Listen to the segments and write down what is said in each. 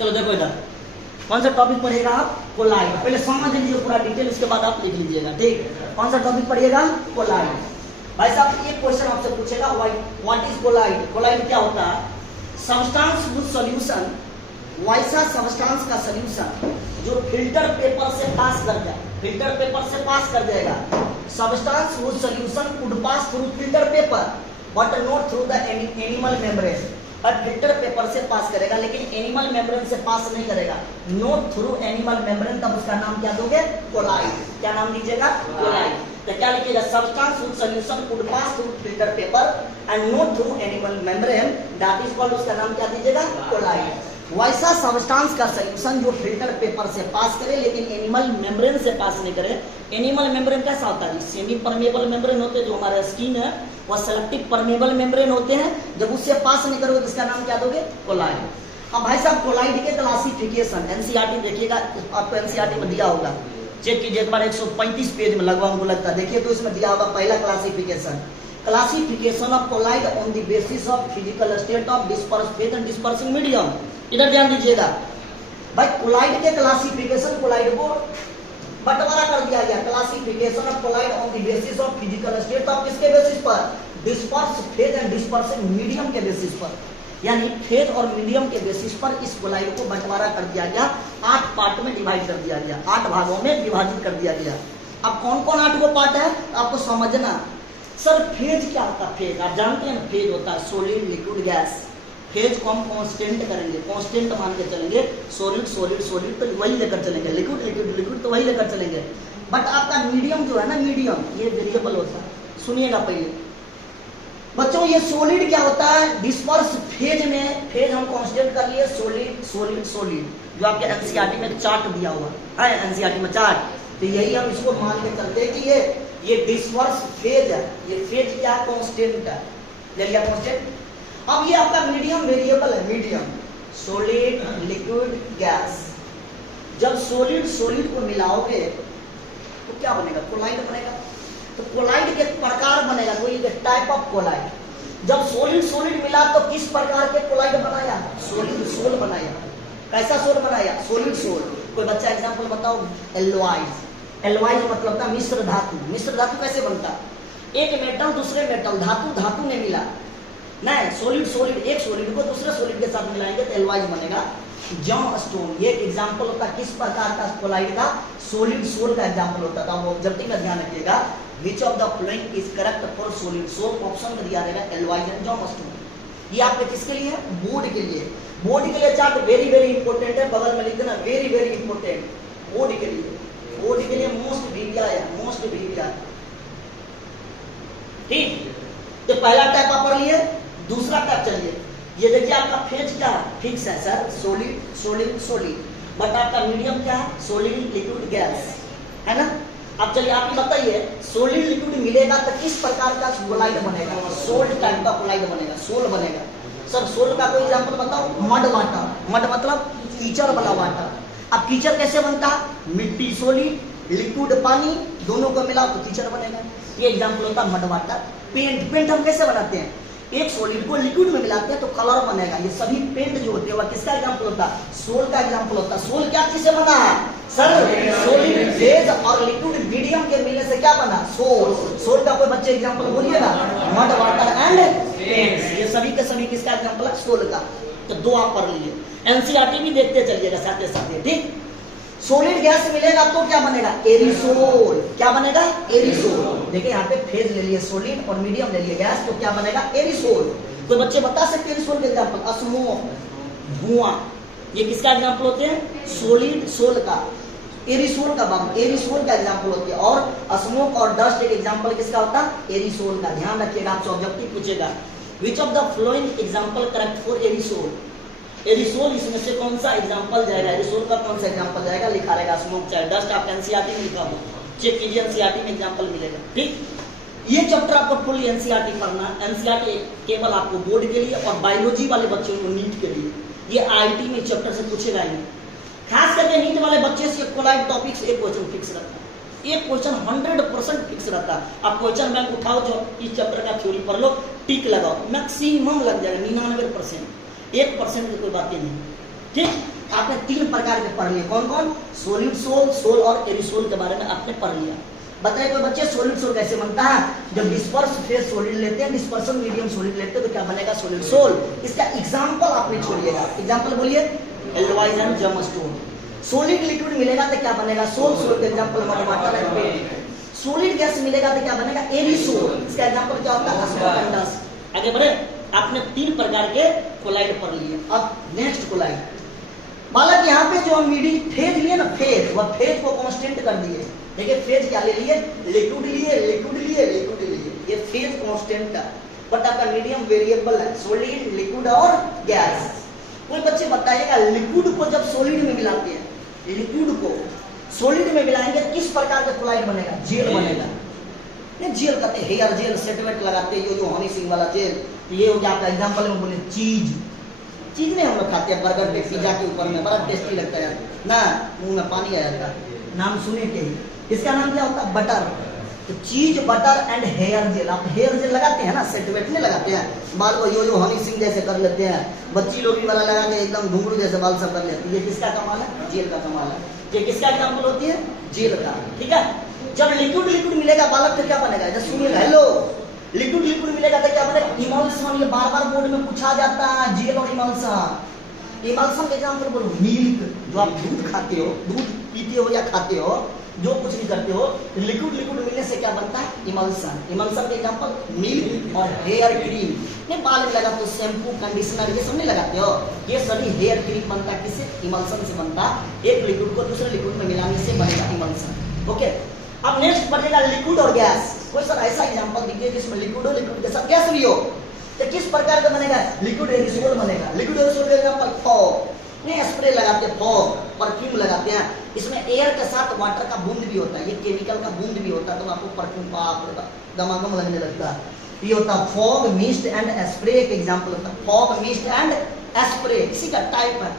चलो देखो इधर कौन सा टॉपिक पढ़िएगा आप, कोलाइड। पहले समझ लीजिए पूरा डिटेल, उसके बाद आप लिख लीजिएगा, ठीक। कौन सा टॉपिक पढ़िएगा, कोलाइड। भाई साहब एक क्वेश्चन आपसे पूछेगा, व्हाट इज कोलाइड। कोलाइड क्या होता है, सब्सटेंस विद सॉल्यूशन, वैसा सब्सटेंस का सॉल्यूशन जो फिल्टर पेपर से पास कर जाए, फिल्टर पेपर से पास कर जाएगा। Substance with solution could pass through filter paper but not through the animal membrane. और फिल्टर पेपर से पास करेगा लेकिन एनिमल मेम्ब्रेन से पास नहीं करेगा, नॉट थ्रू एनिमल मेम्ब्रेन, तब उसका नाम क्या दोगे, कोलाइड। क्या नाम दीजिएगा, कोलाइड। तो क्या लिखिएगा, substance with solution could pass through filter paper and not through animal membrane, that is called, उसका नाम क्या दीजिएगा, कोलाइड। वैसा सब्सटेंस का सॉल्यूशन जो फिल्टर पेपर से पास करे लेकिन एनिमल मेम्ब्रेन से पास नहीं करे। एनिमल मेम्ब्रेन कैसा होता है, सेमी परमेबल मेम्ब्रेन होते हैं, जो हमारा स्किन है वह सेलेक्टिव परमेबल मेम्ब्रेन होते हैं, जब उससे पास नहीं करोगे तो इसका नाम क्या दोगे, कोलाइड। अब भाई साहब कोलाइड के क्लासिफिकेशन एनसीईआरटी देखिएगा, आपको एनसीईआरटी में दिया होगा, चेक कीजिए एक बार, 135 पेज में लगभग हमको लगता है, देखिए तो इसमें दिया होगा पहला classification, classification of colloid on the basis of physical state of disperse phase and dispersing medium. इधर ध्यान दीजिएगा भाई, कोलाइड के क्लासिफिकेशन, कोलाइड को बंटवारा कर दिया गया, classification of colloid on the basis of physical state of, किसके बेसिस पर, disperse phase and dispersing medium के बेसिस पर, यानी फेज और मीडियम के बेसिस पर इस कोलाइड को बंटवारा कर दिया गया, 8 पार्ट में डिवाइड कर दिया गया, 8 भागों में विभाजित कर दिया गया। अब कौन कौन 8 को पार्ट है आपको समझना। सर फेज क्या होता है, फेज आप जानते हैं, फेज होता है सोलिड लिक्विड गैस। फेज को हम कांस्टेंट करेंगे, कांस्टेंट मान के चलेंगे, सॉलिड सॉलिड सॉलिड तो वही लेकर चलेंगे, लिक्विड लिक्विड लिक्विड तो वही लेकर चलेंगे। बट आपका मीडियम जो है ना, मीडियम ये वेरिएबल होता है। सुनिएगा पहले बच्चों, ये सॉलिड क्या होता है, डिस्पर्स फेज में, फेज हम कांस्टेंट कर लिए, सॉलिड सॉलिड सॉलिड, जो आपके एनसीईआरटी में चार्ट दिया हुआ है, एनसीईआरटी में चार्ट, तो यही हम इसको मान के चलते हैं कि ये डिस्पर्स फेज है, ये फेज क्या कांस्टेंट है, ले लिया कांस्टेंट। अब ये आपका मीडियम वेरिएबल है, मीडियम सॉलिड लिक्विड गैस। जब सॉलिड सॉलिड को मिलाओगे तो क्या बनेगा, कोलाइड बनेगा। तो कोलाइड के प्रकार बनेगा, कोई टाइप ऑफ कोलाइड। जब सॉलिड सॉलिड मिला तो किस प्रकार के कोलाइड बनाया, सॉलिड सोल बनाया। कैसा सोल बनाया, सॉलिड सोल। कोई बच्चा एग्जांपल बताओ, एल्लोइज। एल्लोइज मतलब था मिश्र धातु। मिश्र धातु कैसे बनता, एक मेटल दूसरे मेटल, धातु धातु में मिला, नहीं सॉलिड सॉलिड, एक सॉलिड को दूसरे सॉलिड के साथ मिलाएंगे तो एल्लोइज बनेगा। जॉन स्टोन ये एग्जांपल होता है किस प्रकार का कोलाइड का, सॉलिड सोल का एग्जांपल होता था। वो ऑब्जेक्टिव में ध्यान रखिएगा, विच of the following is correct for solid sol, option में दिया रहेगा एल्लोइज एंड जॉन स्टोन। ये आपके किसके लिए है, बोर्ड के लिए। बोर्ड के लिए चार्ट वेरी वेरी इंपॉर्टेंट है, बगल में लिख देना, वेरी वेरी इंपॉर्टेंट बोर्ड के लिए, बोर्ड के लिए मोस्ट वीविया है, मोस्ट वीविया। ठीक, तो पहला टाइप आप पढ़ लिए, दूसरा टाइप चलिए। ये देखिए आपका फेज क्या है, फिक्स है sir, solid solid solid, but आपका मीडियम क्या है, सॉलिड लिक्विड गैस, है ना। अब चलिए आप बताइए, सॉलिड लिक्विड मिलेगा तो किस प्रकार का कोलाइड बनेगा, सोल्ट टाइप का कोलाइड बनेगा, सोल बनेगा। सर सोल का कोई एग्जांपल बताओ, मड वाटर। मड मतलब कीचड़ वाला वाटर। अब कीचड़ कैसे बनता, मिट्टी सॉलिड लिक्विड पानी दोनों को मिलाओ तो कीचड़ बनेगा, ये एग्जांपल होता है मड वाटर। पेंट, पेंट हम कैसे बनाते हैं, एक सॉलिड को लिक्विड में मिलाते हैं तो कलर बनेगा। ये सभी पेंट जो होते हैं वह किसका एग्जांपल होता है, सोल का एग्जांपल होता है। सोल क्या चीज से बना है सर, सॉलिड फेज और लिक्विड मीडियम के मिलने से क्या बना, सोल। सोल का कोई बच्चे एग्जांपल बोलिएगा, मड वाटर एंड पेंट्स, ये सभी के सभी किसका एग्जांपल है, सोल का। तो 2 आप पढ़ लीजिए, एनसीईआरटी भी देखते चलिएगा साथ साथ, ठीक। सॉलिड गैस मिलेगा तो क्या बनेगा, एरिसोल। क्या बनेगा, एरिसोल। देखिए यहाँ पे फेज ले लिए सॉलिड और मीडियम ले लिए गैस, तो क्या बनेगा, एरिसोल। कोई बच्चे बता सकते हैं एरिसोल के एग्जांपल, स्मोक, धुआं, ये किसका एग्जांपल होते हैं, सॉलिड सोल का। एरिसोल का बात, एरिसोल का एग्जांपल होते हैं। और स्मोक और डस्ट एक एग्जांपल किसका होता है, एरिसोल का। ध्यान रखिएगा, आपसे ऑब्जेक्टिव पूछेगा, which of the following example correct for aerosol. Aerosol इसमें से कौन सा एग्जांपल जाएगा, एरिसोल का कौन सा एग्जांपल जाएगा, लिखा रहेगा स्मोक चाहे डस्ट। आप एनसीईआरटी में लिखा हो, चेक कीजिए एनसीईआरटी में एग्जांपल मिलेगा, ठीक। ये चैप्टर आपको फुल एनसीईआरटी पढ़ना। एनसीईआरटी केवल आपको बोर्ड के लिए और बायोलॉजी वाले बच्चों को नीट के लिए, ये आईटी में चैप्टर से पूछेगा ही। खास करके नीट वाले बच्चे से कोलाइड टॉपिक से एक क्वेश्चन फिक्स रहता है, एक क्वेश्चन 100% फिक्स रहता है। आप क्वेश्चन बैंक उठाओ, जो इस चैप्टर का थ्योरी पढ़ लो, टिक लगाओ, मैक्सिमम लग जाएगा 99%, 1% की कोई बात ही नहीं। ठीक, आपने 3 प्रकार के पढ़ लिए, कौन कौन? सॉलिड सोल, सोल और एरिसोल के बारे में आपने पढ़ लिया। बताइए कोई बच्चे सॉलिड सोल कैसे बनता है? जब डिस्पर्स फेज सॉलिड लेते हैं, डिस्पर्सन मीडियम सॉलिड लेते हैं तो क्या बनेगा? Solid sol. इसका एग्जांपल आपने छोड़िएगा, एग्जांपल बोलिए, alloys and gemstone. Solid liquid मिलेगा तो क्या बनेगा? सोल, सोल के example water and paint. Solid gas मिलेगा तो क्या बनेगा? एरिसोल। इसका एग्जांपल क्या होता है? एस्टोपेंडस। आगे बढ़े, आपने 3 प्रकार के कोलाइड पढ़ लिए। अब नेक्स्ट कोलाइड, बालक यहाँ पे जो हम मीडियम फेज लिए ना, फेज, वह फेज को कांस्टेंट कर दिए। देखिए फेज क्या ले लिए? लिक्विड लिए, लिक्विड लिए, लिक्विड लिए, ये फेज कांस्टेंट है। बट आपका मीडियम वेरिएबल है, सॉलिड, लिक्विड और गैस। कोई बच्चे बताइएगा लिक्विड को जब सॉलिड में मिलाते हैं, लिक्विड को सॉलिड में मिलाएंगे किस प्रकार का कोलाइड बनेगा? जेल बनेगा। ये जेल कहते हैं, हेयर जेल, सेटवेट लगाते हैं, जो हनी सिंह वाला जेल। ये हो गया आपका एग्जांपल में बोले चीज, चीज नहीं हम लोग खाते हैं बर्गर पे, पिज्जा के ऊपर में, बड़ा टेस्टी लगता है ना, मुंह में पानी आ जाता है नाम सुने के ही। इसका नाम क्या होता है? बटर। तो चीज, बटर एंड हेयर जेल। आप हेयर जेल लगाते हैं ना, सेटवेट नहीं लगाते हैं, बाल को यो हनी सिंह जैसे कर लेते हैं, बच्ची लोग भी वाला लगा के एकदम घुंघरू जैसे बाल सब कर लेती है। ये किसका कमाल है? जेल का कमाल है। ये किसका एग्जाम्पल होती है? जेल का। ठीक है, जब लिक्विड लिक्विड मिलेगा बालक तो क्या बनेगा? जब सुनिएगा, हेलो, लिक्विड लिक्विड मिलेगा तो क्या बनेगा? इमल्सन। ये बार बार बोर्ड में पूछा जाता है, जेल और इमल्सन। इमल्सन का एग्जांपल बोलो, मिल्क, जो आप दूध खाते हो, दूध पीते हो या खाते हो, जो कुछ भी करते हो, लिक्विड लिक्विड मिलने से क्या बनता है? इमल्सन। इमल्सन का एग्जांपल मिल्क और हेयर क्रीम। नहीं बाल में लगा तो शैम्पू, कंडीशनर, ये सब नहीं लगाते हो, ये सभी हेयर क्रीम बनता है किससे? इमल्सन से बनता है। एक लिक्विड को दूसरे लिक्विड में मिलाने से बनेगा इमल्सन। ओके, अब नेक्स्ट बनेगा लिक्विड और गैस। कोई सर ऐसा एग्जांपल दीजिए जिसमें लिक्विड हो, लिक्विड के साथ गैस भी हो, तो किस प्रकार का बनेगा? लिक्विड एरिसोल बनेगा। लिक्विड एरिसोल का एग्जांपल फॉग, नहीं स्प्रे लगाते हैं, फॉग, परफ्यूम लगाते हैं, इसमें एयर के साथ वाटर का बूंद भी होता है, ये केमिकल का बूंद भी होता है, तो आपको परफ्यूम का दमादम लगने लगता है। ये होता है फॉग, मिस्ट एंड स्प्रे। एक एग्जांपल होता है फॉग, मिस्ट एंड स्प्रे, इसी का टाइप है।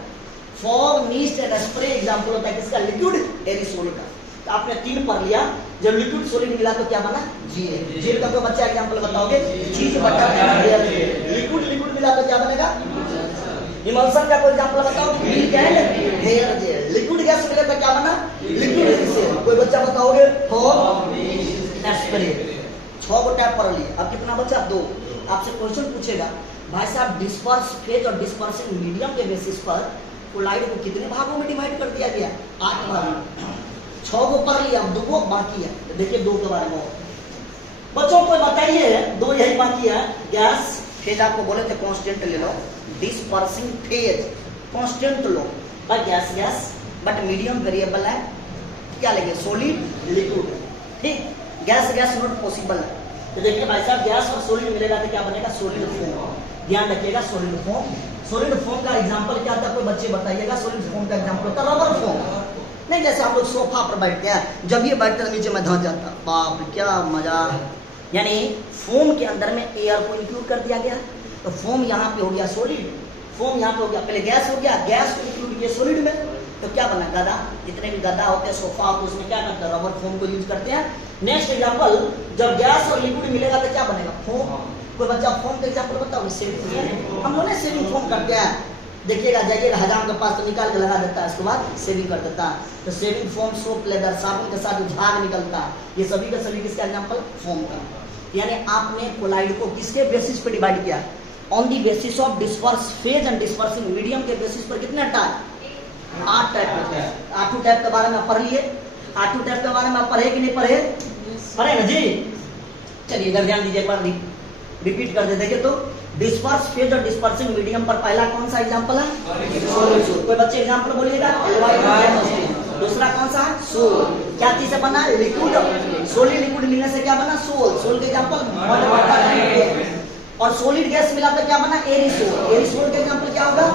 Fog, mist and spray example होता है किसका? लिक्विड एरिसोल का। तो आपने 3 पढ़ लिया। जब लिक्विड सॉलिड मिला तो क्या बना? जेल। जेल का कोई बच्चा एग्जांपल बताओगे? Cheese, butter and hair gel. Liquid liquid मिला तो क्या बनेगा? इमल्सन का कोई एग्जांपल बताओ? Milk and hair gel. Liquid gas मिला तो क्या बना? Liquid aerosol. कोई बच्चा बताओगे? Fog, spray. 6 गो टाइप पढ़ लिए। अब कितना बचा? 2। आपसे क्वेश्चन पूछेगा, भाई साहब डिस्पर्स फेज और डिस्पर्सिंग मीडियम के बेसिस पर कोलाइड को कितने भागों में डिवाइड कर दिया गया? 8 भाग। 6 को पढ़ लिया, अब 2 को बाकी है। तो देखिए 2 के बारे में बच्चों को बताइए, 2 यही बाकी है। गैस फेज आपको बोले थे कांस्टेंट ले लो, डिस्पर्सिंग फेज कांस्टेंट लो, पर gas gas, but medium variable है, क्या लगे? Solid, liquid. ठीक, गैस गैस नॉट पॉसिबल है। तो देखिए भाई साहब गैस और सॉलिड मिलेगा तो क्या बनेगा? Solid form. ध्यान रखिएगा, सॉलिड फॉर्म। सॉलिड फॉर्म का एग्जांपल क्या था? कोई बच्चे बताइएगा। सॉलिड फॉर्म का एग्जांपल होता है रबर फॉर्म। नहीं जैसे हम लोग सोफा पर बैठते हैं, जब ये बैठते हैं नीचे में धंस जाता, बाप क्या मजा। यानी फोम के अंदर में एयर को इंक्लूड कर दिया गया, तो फोम यहाँ पे हो गया सॉलिड, फोम यहाँ पे हो गया, पहले गैस हो गया, गैस को इंक्लूड किया सॉलिड में, तो क्या बना? गदा। जितने भी गदा होते हैं, सोफा होते हैं, उसमें क्या करते हैं? रबर फोम को यूज करते हैं। नेक्स्ट एग्जांपल, जब गैस और लिक्विड मिलेगा तो क्या बनेगा? फोम। कोई बच्चा फोम का एग्जांपल बताओ? सेविंग। हम लोग ना सेविंग फोम करते हैं, देखिएगा जाइएगा हजाम के पास तो निकाल के लगा देता है, उसके बाद सेविंग कर देता है। तो सेविंग फोम, सोप, लेदर, साबुन के साथ जो झाग निकलता है, ये सभी का सभी किसका एग्जांपल? फोम का। यानी आपने कोलाइड को किसके बेसिस पे डिवाइड किया? On the basis of disperse phase and dispersing medium के बेसिस पर। कितने टाइप? 8 टाइप होते हैं। 8 टाइप के बारे में पढ़ लिए। 8 टाइप के बारे में पढ़े कि नहीं पढ़े? पढ़े ना जी? चलिए इधर ध्यान दीजिए, एक बार रिपीट कर दे। देखिए तो डिस्पर्स फेज और डिस्पर्सिंग मीडियम पर पहला कौन सा एग्जांपल है? कोई बच्चे एग्जांपल बोलिएगा? दूसरा कौन सा है? सोल। क्या चीज से बना? लिक्विड। सोलिड लिक्विड मिलने से क्या बना? सोल। सोल के एग्जांपल। और सॉलिड गैस मिला तो क्या बना? एरिसोल। एरिसोल के एग्जांपल क्या होगा?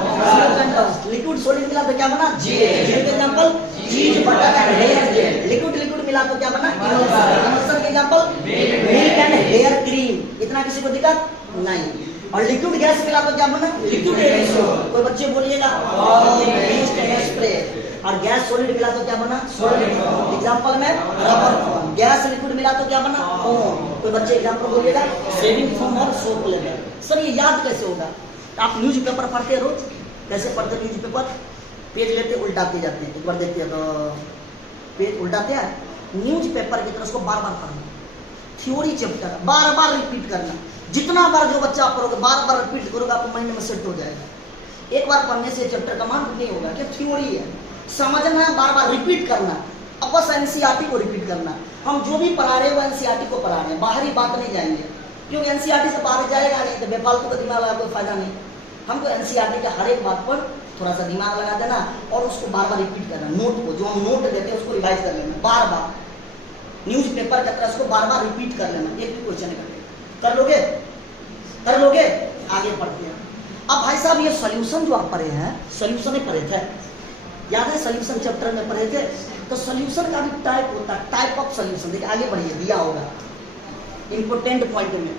लिक्विड सॉलिड मिला तो क्या बना? जेल। जेल के example cheese, butter and hair gel. Liquid liquid मिला तो क्या बना? इमल्सन। इमल्सन के example milk and hair cream. इतना किसी को दिक्कत नहीं। और लिक्विड गैस मिला तो क्या बना? Liquid aerosol. कोई बच्चे बोलिएगा? स्प्रे। और गैस सॉलिड मिला तो क्या बना? सॉलिड। एग्जांपल में रबर फोम। गैस लिक्विड मिला तो क्या बना? फोम। कोई बच्चे एग्जांपल बोलिएगा? सेविंग फोम और सोप लेदर। सर ये याद कैसे होगा? आप न्यूज़पेपर पढ़ते हैं रोज? कैसे पढ़ते न्यूज पेपर? पेज लेते उल्टाते जाते हैं, एक बार देखते हैं तो पेज उल्टाते हैं, न्यूज पेपर की तरह उसको बार बार पढ़ना, थ्योरी चैप्टर बार बार रिपीट करना, जितना बार जो बच्चा आप पढ़ोगे बार बार रिपीट करोगे आपको महीने में सेट हो जाएगा। एक बार पढ़ने से चैप्टर का मान नहीं होगा, क्या थ्योरी है, समझना है, बार बार रिपीट करना, अब बस एनसीईआरटी को रिपीट करना। हम जो भी पढ़ा रहे हैं वो एनसीईआरटी को पढ़ा रहे हैं, बाहरी बात नहीं जाएंगे, क्योंकि एनसीईआरटी से बाहर जाएगा नहीं तो बेफालतू का दिमाग लगा कोई फायदा नहीं। हमको एनसीईआरटी के हर एक बात पर थोड़ा सा दिमाग लगा देना और उसको बार बार रिपीट करना, नोट को जो हम नोट देते हैं उसको रिवाइज कर लेना, बार बार न्यूज पेपर की तरह उसको बार बार रिपीट कर लेना, एक भी क्वेश्चन कर लोगे, कर लोगे, आगे बढ़ते हैं। अब भाई साहब ये सॉल्यूशन जो आप पढ़े हैं, सॉल्यूशन ही पढ़े थे, याद है सॉल्यूशन चैप्टर में पढ़े थे, तो सॉल्यूशन का भी टाइप होता है, टाइप ऑफ सॉल्यूशन, देखिए आगे बढ़िए दिया होगा इंपोर्टेंट पॉइंट में,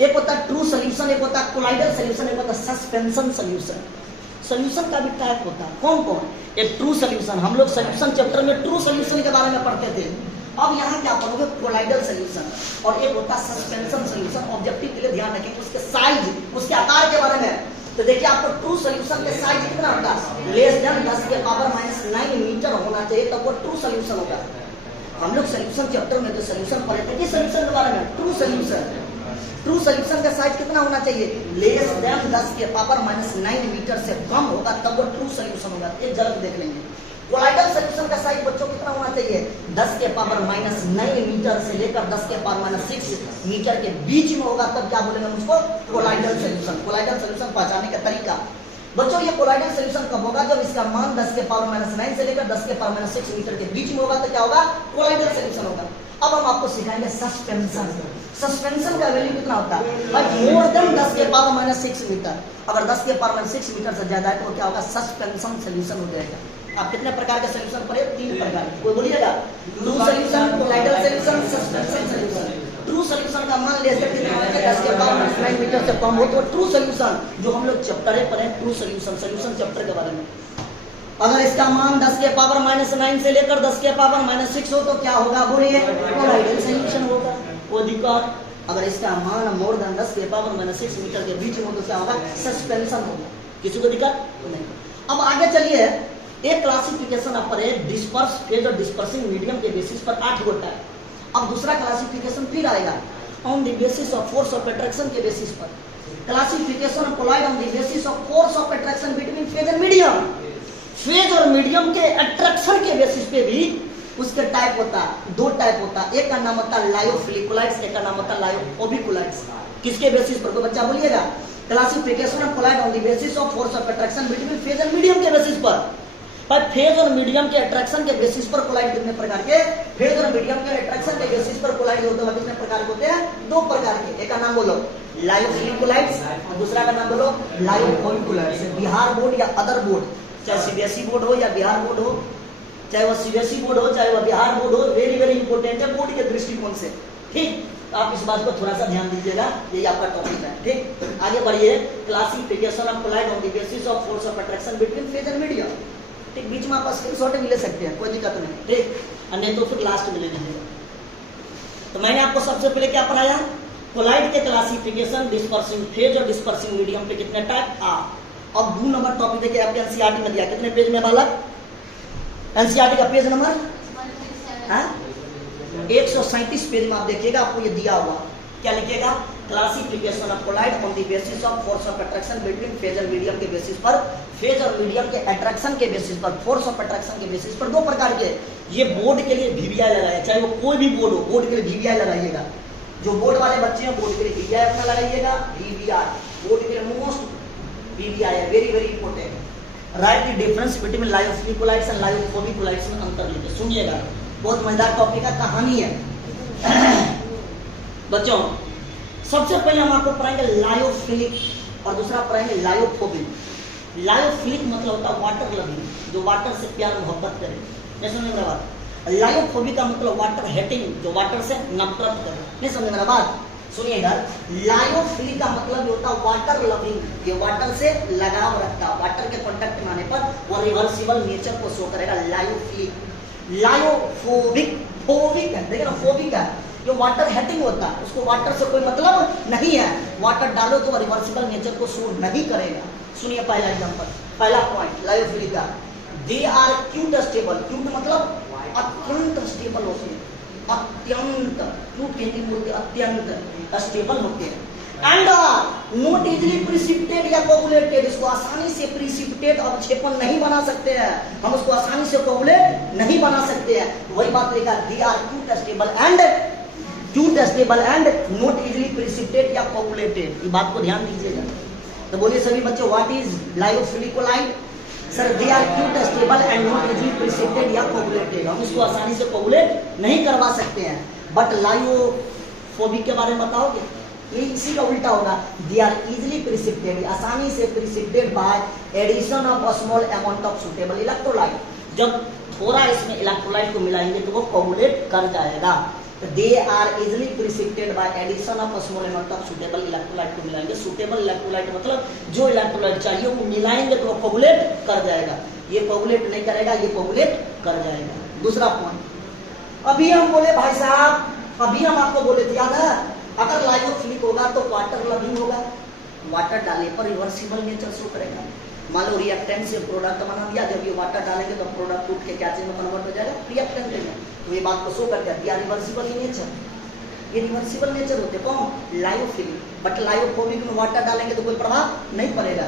एक होता है ट्रू सॉल्यूशन, एक होता है कोलाइडल सॉल्यूशन, एक होता है सस्पेंशन सॉल्यूशन। सॉल्यूशन का भी टाइप होता है, कौन कौन? एक ट्रू सॉल्यूशन, हम लोग सॉल्यूशन चैप्टर में ट्रू सॉल्यूशन के बारे में पढ़ते थे, अब यहाँ क्या पढ़ोगे? कोलाइडल सॉल्यूशन, और एक होता है सस्पेंशन सॉल्यूशन। ऑब्जेक्टिव के लिए ध्यान रखें उसके साइज, उसके आकार के बारे में। तो देखिए आपको ट्रू सॉल्यूशन के साइज कितना होता है? लेस देन 10 के पावर -9 मीटर होना चाहिए, तब वो ट्रू सॉल्यूशन होगा। हम लोग सॉल्यूशन चैप्टर में जो सॉल्यूशन पढ़े थे, किस सॉल्यूशन के बारे में? True solution. ट्रू सॉल्यूशन का साइज कितना होना चाहिए? लेस देन 10 के पावर -9 मीटर से कम होगा तब वो ट्रू सॉल्यूशन होगा। एक झलक देख लेंगे। कोलाइडल सॉल्यूशन का साइज बच्चों कितना होना चाहिए? 10 के पावर -9 मीटर से लेकर 10 के पावर -6 मीटर के बीच में होगा, तब क्या बोलेंगे उसको? Colloidal solution. कोलाइडल सॉल्यूशन पहचानने का तरीका बच्चों, ये कोलाइडल सॉल्यूशन कब होगा? जब इसका मान 10 के पावर -9 से लेकर 10 के पावर -6 मीटर के बीच में होगा, तो क्या होगा? कोलाइडल सॉल्यूशन होगा। अब हम आपको सिखाएंगे सस्पेंशन। सस्पेंशन का वैल्यू कितना होता है? भाई मोर देन 10 के पावर -6 मीटर। अगर 10 के पावर -6 मीटर से ज्यादा है तो क्या होगा? सस्पेंशन सॉल्यूशन हो जाएगा। आप कितने प्रकार के सॉल्यूशन पढ़े? 3 प्रकार। कोई बोलिएगा? True solution, colloidal solution, suspension solution. True solution का मान ले सकते हैं 10 के पावर -9 मीटर से कम हो तो ट्रू सॉल्यूशन, जो हम लोग चैप्टर है पढ़े ट्रू सॉल्यूशन, सॉल्यूशन चैप्टर के बारे में। अगर इसका मान 10 के पावर -9 से लेकर 10 के पावर -6 हो तो क्या होगा? बोलिए, कोलाइडल सॉल्यूशन होगा। वो दिक्कत अगर इसका मान मोर देन 10 के पावर -6 मीटर के बीच में हो तो क्या होगा? सस्पेंशन होगा। किसी को दिक्कत नहीं। अब आगे चलिए, एक क्लासिफिकेशन आप पढ़े डिस्पर्स फेज और डिस्पर्सिंग मीडियम के बेसिस पर 8 होता है। अब दूसरा क्लासिफिकेशन फिर आएगा on the basis of force of attraction के बेसिस पर। Classification of colloid on the basis of force of attraction between phase and medium. Phase और मीडियम के अट्रैक्शन के बेसिस पे भी उसके टाइप होता है, 2 टाइप होता है। एक का नाम होता है लायोफिलिकुलाइट्स, एक का नाम होता है लायोफोबिकुलाइट्स। किसके बेसिस पर? कोई बच्चा बोलिएगा। Classification of colloid on the basis of force of attraction between phase and medium के बेसिस पर। पर फेज और मीडियम के अट्रैक्शन के बेसिस पर कोलाइड कितने प्रकार के? फेज और मीडियम के अट्रैक्शन के बेसिस पर कोलाइड होते हैं कितने प्रकार के होते हैं? 2 प्रकार के। एक का नाम बोलो लायोफिलिकुलाइट्स, दूसरा का नाम बोलो लायोफोबिकुलाइट्स। बिहार बोर्ड या अदर बोर्ड, चाहे सीबीएसई बोर्ड हो या बिहार बोर्ड हो, चाहे वह सीबीएसई बोर्ड हो चाहे वह बिहार बोर्ड हो, वेरी वेरी इंपॉर्टेंट है बोर्ड के दृष्टिकोण से। ठीक, तो आप इस बात को थोड़ा सा ध्यान दीजिएगा, यही आपका टॉपिक है। ठीक, आगे बढ़िए। Classification of colloid on the basis of force of attraction between phase and medium. ठीक, बीच में आप स्क्रीनशॉट भी ले सकते हैं, कोई दिक्कत नहीं। ठीक, नहीं तो फिर लास्ट में ले लीजिएगा। तो मैंने आपको सबसे पहले क्या पढ़ाया? कोलाइड के क्लासिफिकेशन, डिस्पर्सिंग फेज और डिस्पर्सिंग मीडियम पे कितने टाइप। अब 2 नंबर टॉपिक देखिए आपके एनसीईआरटी में दिया, कितने पेज में बालक? एनसीईआरटी का पेज नंबर 137 पेज में आप देखिएगा, आपको ये दिया हुआ। क्या लिखिएगा? Classification of colloid on the basis of force of attraction between phase और मीडियम के बेसिस पर। फेज और मीडियम के अट्रैक्शन के बेसिस पर, फोर्स ऑफ अट्रैक्शन के बेसिस पर 2 प्रकार के। ये बोर्ड के लिए वीवीआई लगाया, चाहे वो कोई भी बोर्ड हो, बोर्ड के लिए वीवीआई लगाइएगा। जो बोर्ड वाले बच्चे हैं बोर्ड के लिए वीवीआई अपना लगाइएगा। वीवीआई बोर्ड के लिए मोस्ट वीवीआई है, very very important. Write the difference between lyophilic colloids and lyophobic colloids में अंतर लीजिए, सुनिएगा, बहुत मजेदार टॉपिक है, कहानी है। बच्चों सबसे पहले हम आपको पढ़ाएंगे लायोफिलिक और दूसरा पढ़ाएंगे लायोफोबिक। लायोफिलिक मतलब होता है वाटर लविंग, जो वाटर से प्यार मोहब्बत करे। नहीं समझ मेरा बात? लायोफोबिक का मतलब वाटर हेटिंग, जो वाटर से नफरत करे। नहीं समझ मेरा बात? सुनिए इधर, लायोफिलिक का मतलब होता है वाटर लविंग, ये वाटर से लगाव रखता है, वाटर के कांटेक्ट में आने पर वो रिवर्सिबल नेचर को शो करेगा। लायोफिलिक। लायोफोबिक, फोबिक है, देखिए ना, फोबिक है जो वाटर हेटिंग होता है, उसको वाटर से कोई मतलब नहीं है, वाटर डालो तो रिवर्सिबल नेचर को शो नहीं करेगा। सुनिए पहला एग्जांपल, पहला पॉइंट लायोफिलिक का, they are quite stable, quite मतलब अत्यंत स्टेबल होते हैं, अत्यंत, क्यूट कहने बोलते अत्यंत स्टेबल होते हैं। एंड नॉट इजिली प्रिसिपिटेट या कोगुलेटेड, इसको आसानी से प्रिसिपिटेट अवक्षेपण नहीं बना सकते हैं, हम उसको आसानी से कोगुलेट नहीं बना सकते हैं। वही बात लिखा, they are quite stable and not easily precipitate या कोगुलेटेड, ये बात को ध्यान दीजिएगा। तो बोलिए सभी बच्चों, what is lyophilic colloid? Sir, they are quite stable and not easily precipitate या कोगुलेटेड, हम इसको आसानी से कोगुलेट नहीं करवा सकते हैं। बट लायोफोबिक के बारे में बताओगे? ये इसी का उल्टा होगा, दे आर इजिली प्रिसिपिटेट, आसानी से precipitate by addition of small amount of suitable electrolyte, जब थोड़ा इसमें इलेक्ट्रोलाइट को मिलाएंगे तो वो कोगुलेट कर जाएगा। They are easily precipitate by addition of small amount of suitable electrolyte को मिलाएंगे, सुटेबल इलेक्ट्रोलाइट मतलब जो इलेक्ट्रोलाइट चाहिए वो मिलाएंगे तो वो कोगुलेट कर जाएगा, ये कोगुलेट नहीं करेगा, ये कोगुलेट कर जाएगा। दूसरा पॉइंट, अभी हम बोले भाई साहब, अभी हम आपको बोले थे याद है, अगर लायोफिलिक होगा तो वाटर लविंग होगा, वाटर डालने पर रिवर्सिबल नेचर शो करेगा। मान लो रिएक्टेंट से प्रोडक्ट बना दिया, जब ये वाटर डालेंगे तो प्रोडक्ट टूट के क्या चीज में कन्वर्ट हो जाएगा, रिएक्टेंट में, तो ये बात को शो कर दिया रिवर्सिबल नेचर, ये रिवर्सिबल नेचर होते कौन? लायोफिलिक। बट लायोफोबिक में वाटर डालेंगे तो कोई प्रभाव नहीं पड़ेगा,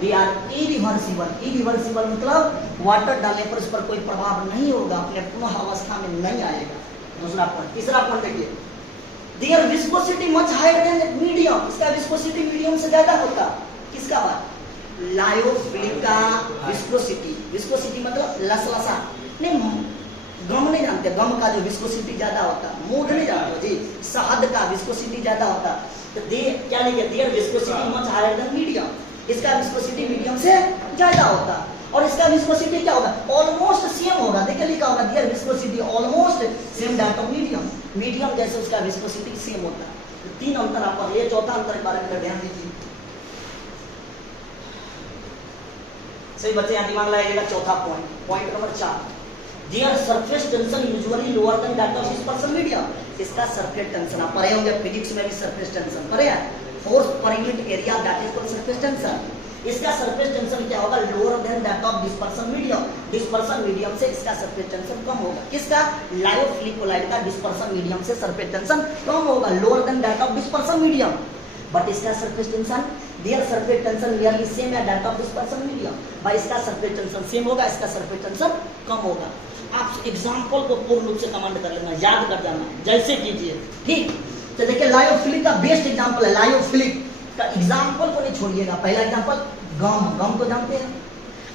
दे आर इरिवर्सिबल, इरिवर्सिबल मतलब वाटर डालने पर इस पर कोई प्रभाव नहीं होगा, अपने पुनः अवस्था में नहीं आएगा। दूसरा पॉइंट। तीसरा पॉइंट देखिए, their viscosity much higher than medium, इसका विस्कोसिटी मीडियम से ज्यादा होता, किसका बात? लायोफिलिक का विस्कोसिटी, विस्कोसिटी मतलब लसलसा, नहीं गम नहीं जानते, गम का जो विस्कोसिटी ज्यादा होता, मूड नहीं जानते जी, शहद का विस्कोसिटी ज्यादा होता, तो दे क्या लिखे, their viscosity much higher than medium, इसका विस्कोसिटी मीडियम से ज्यादा होता, और इसका विस्कोसिटी क्या होगा? ऑलमोस्ट सेम होगा, देखिए लिखा होगा their viscosity almost same that of medium, medium जैसे उसका विस्कोसिटी सेम होता है। तो तीन अंतर आप पढ़ लिए, चौथा अंतर के बारे में ध्यान दीजिए। सही बच्चे यहाँ दिमाग लगाइएगा। चौथा point, point number 4, there surface tension usually lower than that of dispersion medium, इसका सरफेस टेंशन आप पढ़े होंगे फिजिक्स में भी, सरफेस टेंशन पढ़े हैं, फोर्स पर unit area that is called surface tension, इसका सरफेस टेंशन क्या होगा? Lower than that of dispersion medium, dispersion medium से इसका सरफेस टेंशन कम होगा, किसका? लायोफिलिक कोलाइड का डिस्पर्सन मीडियम से सरफेस टेंशन कम होगा, lower than that of dispersion medium. But इसका surface tension, their surface tension nearly same है दैट ऑफ डिस्पर्सन मीडियम, भाई इसका सरफेस टेंशन सेम होगा, इसका सरफेस टेंशन कम होगा। आप एग्जांपल को पूर्ण रूप से कमांड कर लेना, याद कर जाना, जैसे कीजिए, ठीक। तो देखिए लायोफिलिक का बेस्ट एग्जांपल है, लायोफिलिक का एग्जांपल को नहीं छोड़िएगा। पहला एग्जांपल गम, गम तो जानते हैं,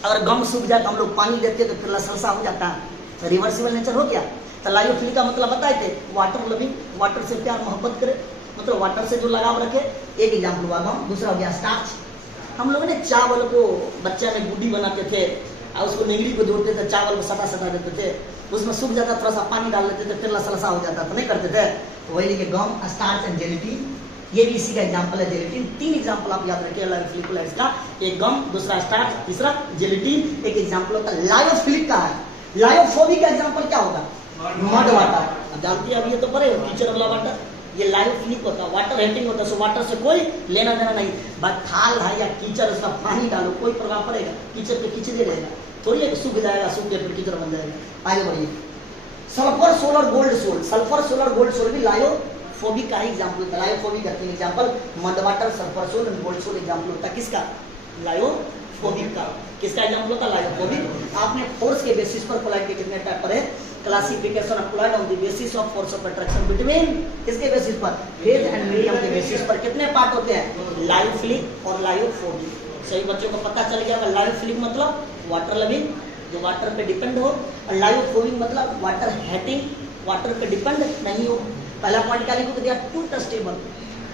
अगर गम सूख जाए तो हम लोग पानी देते तो फिर लसलसा हो जाता है, तो रिवर्सिबल नेचर हो गया। तो लायोफिलिक का मतलब बताए थे, वाटर लविंग, वाटर से प्यार मोहब्बत करे, मतलब वाटर से जो लगाव रखे, एक एग्जाम्पल हुआ गम। दूसरा हो गया स्टार्च, हम लोग ने चावल को बच्चा में गुड्डी बनाते थे और उसको निगड़ी को जोड़ते थे, चावल को सटा सटा देते थे, उसमें सूख जाता, थोड़ा सा पानी डाल देते थे, फिर लसलसा हो जाता, तो नहीं करते थे। तो वही लिखे गम, स्टार्च एंड जेलेटिन, ये भी इसी का एग्जांपल है, जेलेटिन। तीन एग्जांपल आप याद रखिए लायोफिलिक कोलाइड्स का, एक गम, दूसरा स्टार्च, तीसरा जेलेटिन। एक एग्जांपल होता है लायोफिलिक का है। लायोफोबिक का एग्जांपल क्या होगा? मड वाटर, अब जानते हैं, अब ये तो पढ़े कीचड़ वाला वाटर, ये लायोफिलिक होता है, वाटर हेटिंग होता है, सो वाटर से कोई लेना देना नहीं, बट थाल है या कीचड़, उसका पानी डालो कोई प्रभाव पड़ेगा, कीचड़ पे कीचड़ ही रहेगा, थोड़ी है सूख जाएगा, सूख के फिर कीचड़ बन जाएगा। आगे बढ़िए, sulphur sol or gold sol, sulphur sol or gold sol भी लायोफोबिक का ही एग्जांपल होता है। लायोफोबिक का तीन example, mud water, sulphur sol and gold sol example होता है, किसका? लायोफोबिक का। किसका एग्जांपल होता है? लायोफोबिक। आपने फोर्स के बेसिस पर कोलाइड के कितने टाइप पढ़े? Classification of colloid on the basis of force of attraction between, किसके बेसिस पर? फेज एंड मीडियम के बेसिस पर। कितने पार्ट होते हैं? लायोफिलिक और लायोफोबिक। सही बच्चों को पता चल गया। लायोफिलिक मतलब वाटर लविंग, जो वाटर पे डिपेंड हो, और लायोफोबिक मतलब वाटर हेटिंग, वाटर पे डिपेंड नहीं हो। पहला पॉइंट क्या लिखो दिया? टू स्टेबल,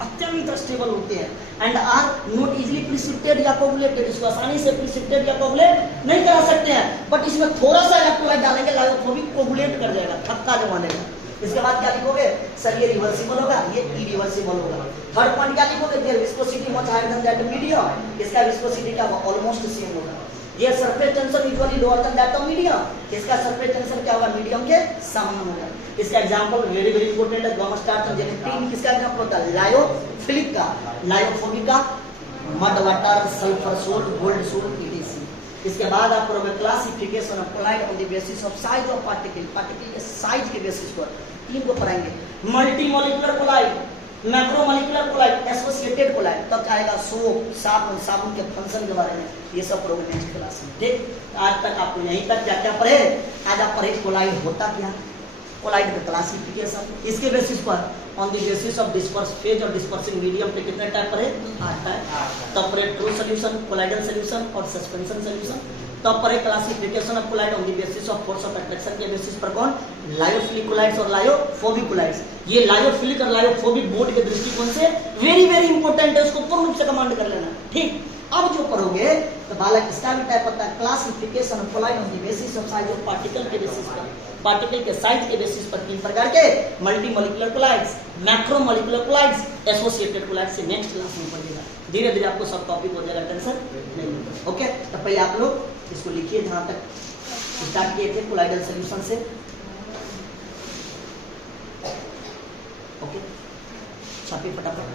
अत्यंत स्टेबल होते हैं, and are not easily precipitate या कोगुलेटेड, इसको आसानी से प्रिसिपिटेट या कोगुलेट नहीं करा सकते हैं, बट इसमें थोड़ा सा इलेक्ट्रोलाइट डालेंगे लायोफोबिक कोगुलेट कर जाएगा, थक्का जमा लेगा। इसके बाद क्या लिखोगे? सर ये रिवर्सिबल होगा, ये इरिवर्सिबल होगा। थर्ड पॉइंट क्या लिखोगे? There viscosity much higher than that medium, इसका विस्कोसिटी क्या होगा? ऑलमोस्ट सेम होगा। ये surface tension usually lower than that of medium, इसका सरफेस टेंशन क्या होगा? मीडियम के समान होगा। इसका एग्जांपल वेरी वेरी इंपॉर्टेंट है, गम, स्टार्च और जेलेटिन। किसका एग्जांपल होता है? लायोफिलिक का। लायोफोबिक का mud water, sulphur sol, gold sol, ETC. इसके बाद आप करोगे classification of colloid on the basis of size of particle, particle के साइज के बेसिस पर 3 को पढ़ाएंगे। Multi molecular colloid, macromolecular colloid, associated colloid, तब आएगा सोप, साबुन, साबुन के फंक्शन के बारे में, ये सब पढ़ोगे नेक्स्ट क्लास में। ठीक, आज तक आपको यहीं तक क्या क्या पढ़े, आज आप पढ़े कोलाइड होता क्या, कोलाइड का क्लासिफिकेशन, इसके बेसिस पर on the basis of disperse phase और डिस्पर्सिंग मीडियम पे कितने टाइप पढ़े, 8 टाइप। तब पढ़े ट्रू सोल्यूशन, कोलाइडल सोल्यूशन और सस्पेंशन सोल्यूशन। तब पढ़े classification of colloid on the basis of force of attraction के बेसिस पर कौन, लायोफिलिक कोलाइड्स और लायोफोबिक कोलाइड्स। ये लायोफिलिक और लायोफोबिक बोर्ड के दृष्टिकोण से वेरी वेरी इंपॉर्टेंट है, उसको पूर्ण रूप से कमांड कर लेना। ठीक, अब जो पढ़ोगे तो बालक इसका भी टाइप होता है classification of colloid on the basis of size of particle के बेसिस पर, पार्टिकल के साइज के बेसिस पर 3 प्रकार के multi molecular colloids, macro molecular colloids, associated colloids से नेक्स्ट क्लास में पढ़िएगा। धीरे धीरे आपको सब टॉपिक हो जाएगा, टेंशन नहीं होगा। ओके, तो पहले आप लोग इसको लिखिए, जहां तक स्टार्ट किए थे कोलाइडल सॉल्यूशन से। ओके, छापिए फटाफट।